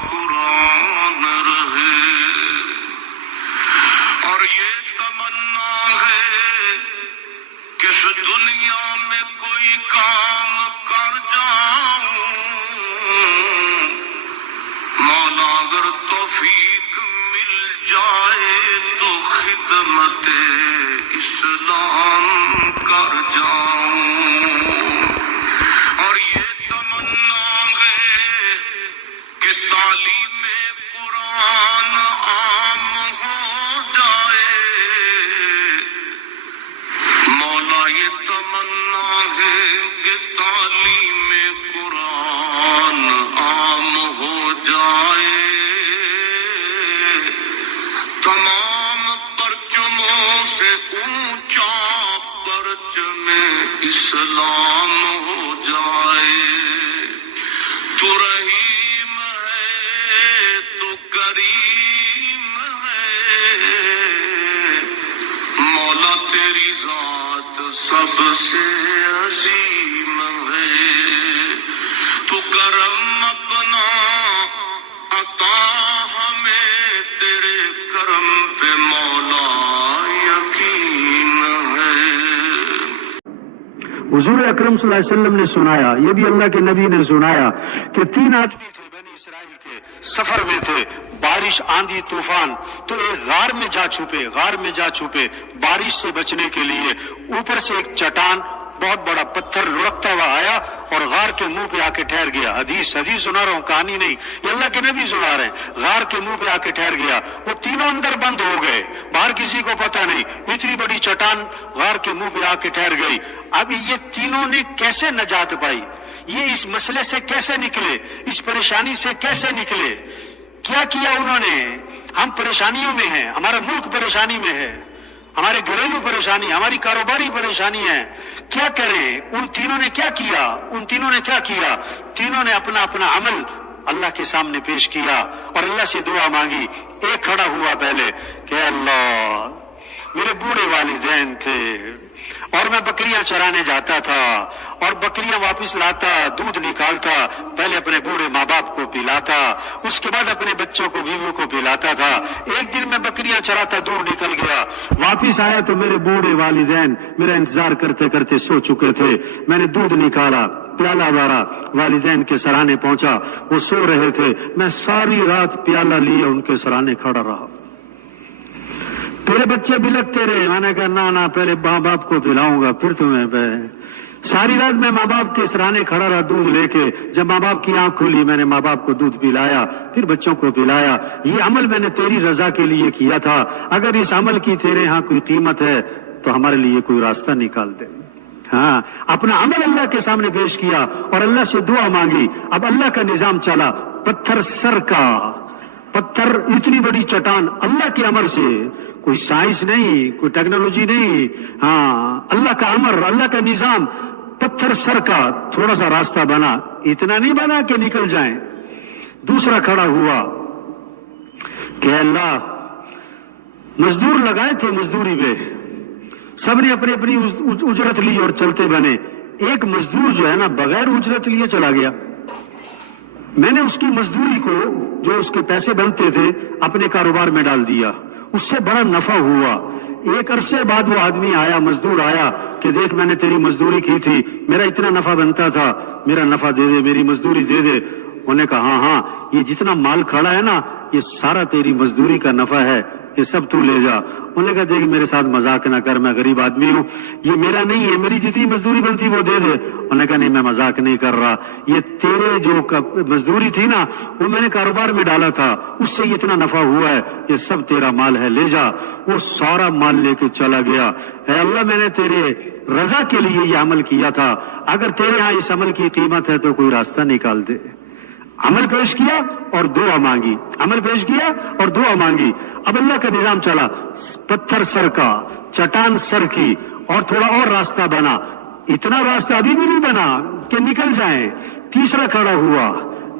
قرآن رہے، اور یہ تمنا ہے کہ اس دنیا میں کوئی کام کر جاؤں، مولا اگر توفیق مل جائے تو خدمت اسلام کر جاؤں، اور یہ تمنا ہے کہ تعلیم قرآن عام ہو جائے، مولا یہ تمنا ہے کہ تعلیم قرآن عام ہو جائے، تمام پرچموں سے اونچا پرچم اسلام ہو جائے۔ تو رحیم ہے تو کریم ہے، مولا تیری ذات سب سے عظیم ہے، تو کرم اپنا عطا ہمیں، تیرے کرم پہ مولا یقین ہے۔ حضور اکرم صلی اللہ علیہ وسلم نے سنایا، یہ بھی اللہ کے نبی نے سنایا کہ 3 آدمی تھے بنی اسرائیل کے، سفر میں تھے، بارش آندھی طوفان، تو ایک غار میں جا چھپے بارش سے بچنے کے لیے۔ اوپر سے ایک چٹان بہت بڑا پتھر لڑکتا ہوا آیا اور غار کے منہ پہ آ کے ٹھہر گیا۔ حدیث سنا رہا ہوں، کہانی نہیں، یہ اللہ کے نبی سنا رہے ہیں۔ غار کے منہ پہ آ کے ٹھہر گیا، وہ تینوں اندر بند ہو گئے، باہر کسی کو پتہ نہیں، اتنی بڑی چٹان غار کے منہ پہ آ کے ٹھہر گئی۔ اب یہ تینوں نے کیسے نجات پائی؟ یہ اس مسئلے سے کیسے نکلے؟ اس پریشانی سے کیسے نکلے؟ کیا کیا انہوں نے؟ ہم پریشانیوں میں ہیں، ہمارا ملک پریشانی میں ہے، ہمارے گھریلو پریشانی، ہماری کاروباری پریشانی ہے، کیا کریں؟ ان تینوں نے کیا کیا؟ تینوں نے اپنا عمل اللہ کے سامنے پیش کیا اور اللہ سے دعا مانگی۔ ایک کھڑا ہوا پہلے کہ اللہ، میرے بوڑھے والدین تھے اور میں بکریاں چرانے جاتا تھا اور بکریاں واپس لاتا، دودھ نکالتا، پہلے اپنے بوڑھے ماں باپ کو پلاتا، اس کے بعد اپنے بچوں کو، بیویوں کو پلاتا تھا۔ ایک دن میں بکریاں چراتا، دور نکل گیا، واپس آیا تو میرے بوڑھے والدین میرا انتظار کرتے کرتے سو چکے تھے۔ میں نے دودھ نکالا، پیالہ بھرا، والدین کے سرانے پہنچا، وہ سو رہے تھے، میں ساری رات پیالہ لیے ان کے سرانے کھڑا رہا۔ پہلے بچے بلکتے رہے، میں نے کہا نہ پہلے ماں باپ کو پلاؤں گا پھر تمہیں پہ۔ ساری رات میں ماں باپ کے سرانے کھڑا رہا دودھ لے کے۔ جب ماں باپ کی آنکھ کھلی، میں نے ماں باپ کو دودھ پلایا، پھر بچوں کو پلایا۔ یہ عمل میں نے تیری رضا کے لیے کیا تھا، اگر اس عمل کی تیرے ہاں کوئی قیمت ہے تو ہمارے لیے کوئی راستہ نکال دے۔ ہاں، اپنا عمل اللہ کے سامنے پیش کیا اور اللہ سے دعا مانگی۔ اب اللہ کا نظام چلا، پتھر سر کا پتھر، اتنی بڑی چٹان، اللہ کے امر سے، کوئی سائنس نہیں، کوئی ٹیکنالوجی نہیں، ہاں اللہ کا امر، اللہ کا نظام، پتھر سر کا، تھوڑا سا راستہ بنا، اتنا نہیں بنا کہ نکل جائیں۔ دوسرا کھڑا ہوا کہ اللہ، مزدور لگائے تھے مزدوری پہ، سب نے اپنی اپنی اجرت لی اور چلتے بنے۔ ایک مزدور جو ہے نا بغیر اجرت لیے چلا گیا۔ میں نے اس کی مزدوری کو، جو اس کے پیسے بنتے تھے، اپنے کاروبار میں ڈال دیا، اس سے بڑا نفع ہوا۔ ایک عرصے بعد وہ آدمی آیا، مزدور آیا کہ دیکھ میں نے تیری مزدوری کی تھی، میرا اتنا نفع بنتا تھا، میرا نفع دے دے، میری مزدوری دے دے۔ انہوں نے کہا ہاں، یہ جتنا مال کھڑا ہے نا، یہ سارا تیری مزدوری کا نفع ہے، یہ سب تو لے جا۔ انہوں نے کہا دیکھ میرے ساتھ مذاق نہ کر، میں غریب آدمی ہوں، یہ میرا نہیں ہے، میری جتنی مزدوری بنتی وہ دے دے۔ انہوں نے کہا نہیں، میں مذاق نہیں کر رہا، یہ تیرے جو مزدوری تھی نا، وہ میں نے کاروبار میں ڈالا تھا، اس سے اتنا نفع ہوا ہے، یہ سب تیرا مال ہے، لے جا۔ وہ سارا مال لے کے چلا گیا۔ اے اللہ، میں نے تیرے رضا کے لیے یہ عمل کیا تھا، اگر تیرے ہاں اس عمل کی قیمت ہے تو کوئی راستہ نکال دے۔ عمل پیش کیا اور دعا مانگی، عمل پیش کیا اور دعا مانگی۔ اب اللہ کا نظام چلا، پتھر سر کا، چٹان سر کی، اور تھوڑا اور راستہ بنا، اتنا راستہ ابھی بھی نہیں بنا کہ نکل جائیں۔ تیسرا کھڑا ہوا،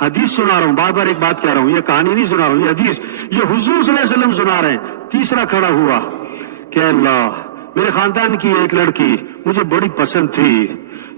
حدیث سنا رہا ہوں، بار بار ایک بات کہہ رہا ہوں، یہ کہانی نہیں سنا رہا ہوں، یہ حدیث، یہ حضور صلی اللہ علیہ وسلم سنا رہے ہیں۔ تیسرا کھڑا ہوا کہ اللہ، میرے خاندان کی ایک لڑکی مجھے بڑی پسند تھی،